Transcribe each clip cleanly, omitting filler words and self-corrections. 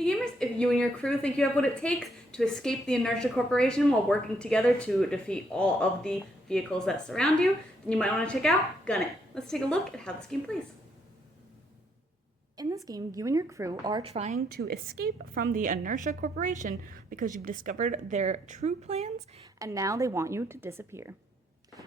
Hey gamers, if you and your crew think you have what it takes to escape the Inertia Corporation while working together to defeat all of the vehicles that surround you, then you might want to check out Gun It. Let's take a look at how this game plays. In this game, you and your crew are trying to escape from the Inertia Corporation because you've discovered their true plans and now they want you to disappear.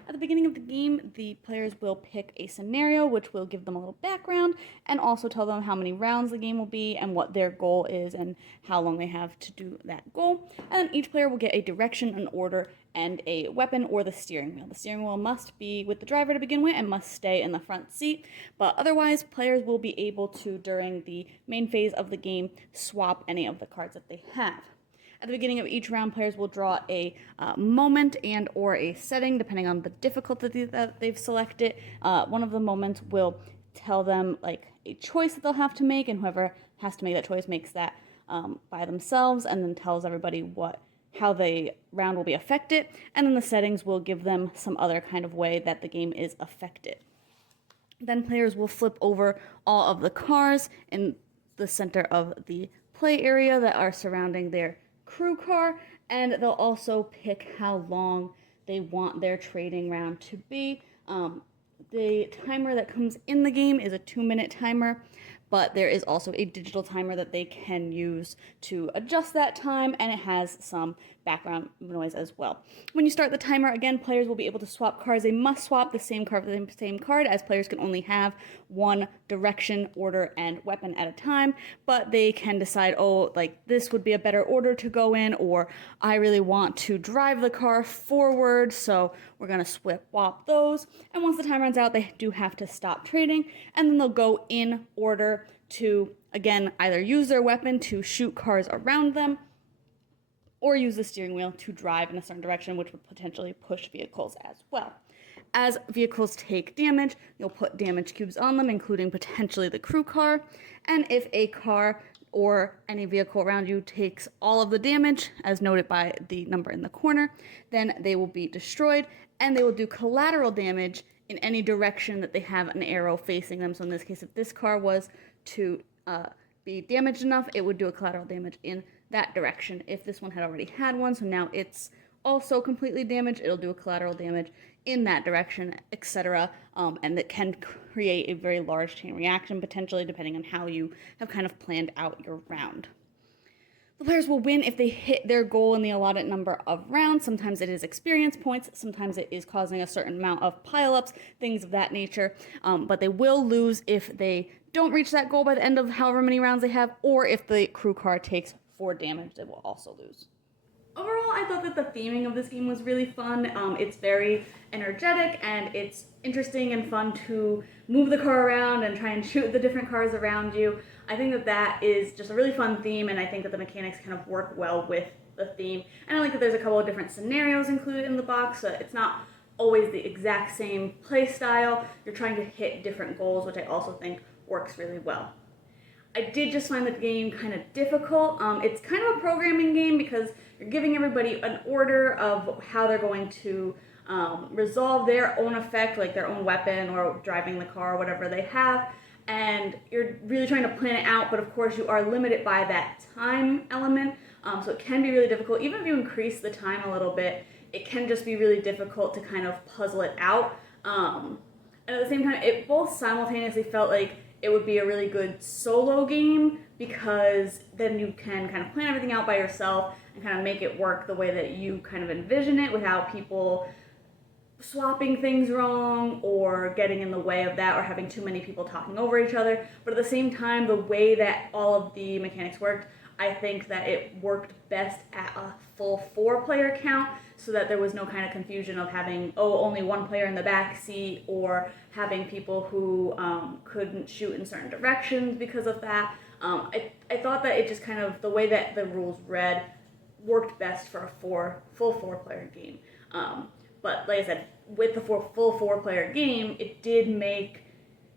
At the beginning of the game, the players will pick a scenario which will give them a little background and also tell them how many rounds the game will be and what their goal is and how long they have to do that goal. And then each player will get a direction, an order, and a weapon or the steering wheel. The steering wheel must be with the driver to begin with and must stay in the front seat, but otherwise players will be able to, during the main phase of the game, swap any of the cards that they have. At the beginning of each round, players will draw a moment and or a setting, depending on the difficulty that they've selected. One of the moments will tell them like a choice that they'll have to make, and whoever has to make that choice makes that by themselves, and then tells everybody how the round will be affected. And then the settings will give them some other kind of way that the game is affected. Then players will flip over all of the cars in the center of the play area that are surrounding their crew car, and they'll also pick how long they want their trading round to be. The timer that comes in the game is a 2-minute timer, but there is also a digital timer that they can use to adjust that time, and it has some background noise as well. When you start the timer, again, players will be able to swap cards. They must swap the same card for the same card, as players can only have one direction, order, and weapon at a time, but they can decide, oh, like this would be a better order to go in, or I really want to drive the car forward, so we're gonna swap those. And once the time runs out, they do have to stop trading, and then they'll go in order to, again, either use their weapon to shoot cars around them, or use the steering wheel to drive in a certain direction, which would potentially push vehicles as well. As vehicles take damage, you'll put damage cubes on them, including potentially the crew car, and if a car or any vehicle around you takes all of the damage, as noted by the number in the corner, then they will be destroyed, and they will do collateral damage in any direction that they have an arrow facing them. So in this case, if this car was to be damaged enough, it would do a collateral damage in that direction. If this one had already had one, so now it's also completely damaged, it'll do a collateral damage in that direction, etc. And it can create a very large chain reaction, potentially, depending on how you have kind of planned out your round. The players will win if they hit their goal in the allotted number of rounds. Sometimes it is experience points, sometimes it is causing a certain amount of pile-ups, things of that nature, but they will lose if they don't reach that goal by the end of however many rounds they have, or if the crew car takes 4 damage, they will also lose. Overall, I thought that the theming of this game was really fun. It's very energetic, and it's interesting and fun to move the car around and try and shoot the different cars around you. I think that that is just a really fun theme, and I think that the mechanics kind of work well with the theme. And I like that there's a couple of different scenarios included in the box, so it's not always the exact same play style. You're trying to hit different goals, which I also think works really well. I did just find the game kind of difficult. It's kind of a programming game because you're giving everybody an order of how they're going to resolve their own effect, like their own weapon or driving the car or whatever they have, and you're really trying to plan it out, but of course you are limited by that time element, so it can be really difficult. Even if you increase the time a little bit, it can just be really difficult to kind of puzzle it out. And at the same time, it both simultaneously felt like it would be a really good solo game, because then you can kind of plan everything out by yourself and kind of make it work the way that you kind of envision it without people swapping things wrong or getting in the way of that or having too many people talking over each other. But at the same time, the way that all of the mechanics worked, I think that it worked best at a full 4-player count, so that there was no kind of confusion of having, only one player in the back seat, or having people who couldn't shoot in certain directions because of that. I thought that it just kind of, the way that the rules read, worked best for a full 4-player game. But like I said, with the full 4-player game, it did make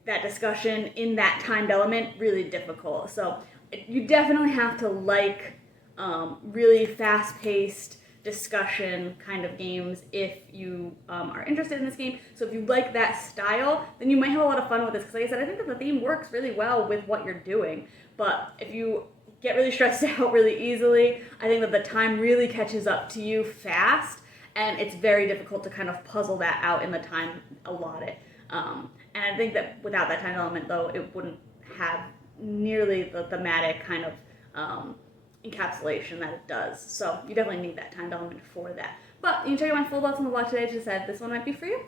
that discussion in that timed element really difficult. So you definitely have to like really fast-paced discussion kind of games if you are interested in this game. So if you like that style, then you might have a lot of fun with this, because like I said, I think that the theme works really well with what you're doing. But if you get really stressed out really easily. I think that the time really catches up to you fast, and it's very difficult to kind of puzzle that out in the time allotted. And I think that without that time element, though, it wouldn't have nearly the thematic kind of encapsulation that it does. So you definitely need that timed element for that. But you can check out my full thoughts on the blog today to decide if this one might be for you.